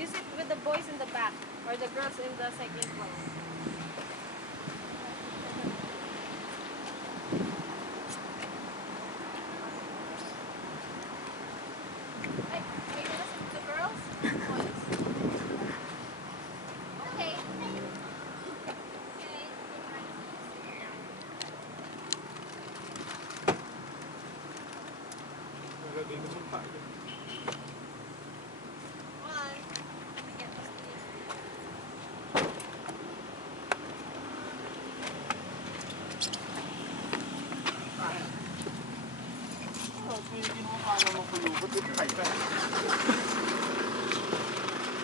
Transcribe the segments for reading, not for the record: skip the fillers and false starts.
You sit with the boys in the back or the girls in the second row. Hey, are you gonna sit with the girls? Boys. Okay.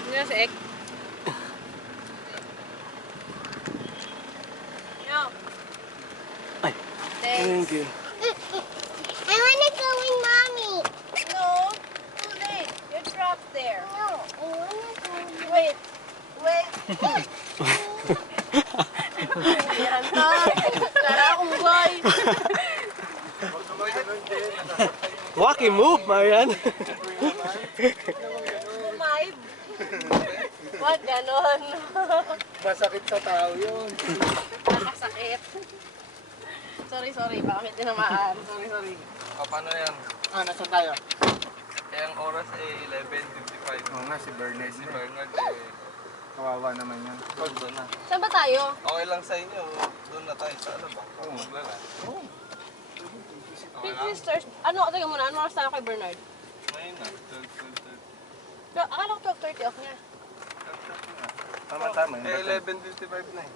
Ini si Ek. Yo. Ay, thank you. I want to go with mommy. No, too late. You're trapped there. No, I want to go with Wait. Wait. Yan to. Tara, unggoy. Wacky move, Marian. Kumaib. Wag ganon. Masakit sa tao yun. Nakasakit. Sorry. Baka may tinamaan. Sorry. O, paano yan? Nasaan tayo? Eh, ang oras ay 11:55. Oo nga, si Bernard Si na. Bernard Kawawa naman yan. doon na. Saan ba tayo? Okay lang sa inyo. Doon na tayo sa ano ba? Oo. Maglala. Okay Big lang? Sisters. Ano, tingnan muna. Ano oras tayo kay Bernard? Ngayon na. 12:30. Akala ko 12:30 off niya. Tama-tama. Eh, 11:55 na eh.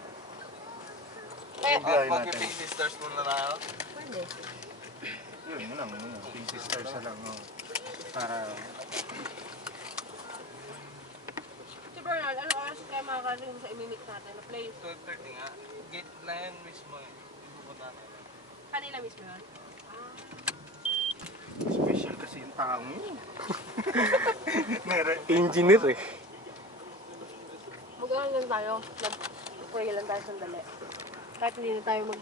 Eh, Biyahe natin. Mag-big sisters muna na ako. pwede. Yun lang. Big sisters na lang. Oh. Para... Si Bernard, ano oras kaya makakasin sa imimit natin na place? 12:30 nga. Gate na yan mismo eh. Pupunta na. Kanila mismo yun? Special kasi yung taong yun. Meron. Engineer eh. Mag-ano lang tayo. Mag-pray lang tayo sandali. Kahit hindi na tayo mag,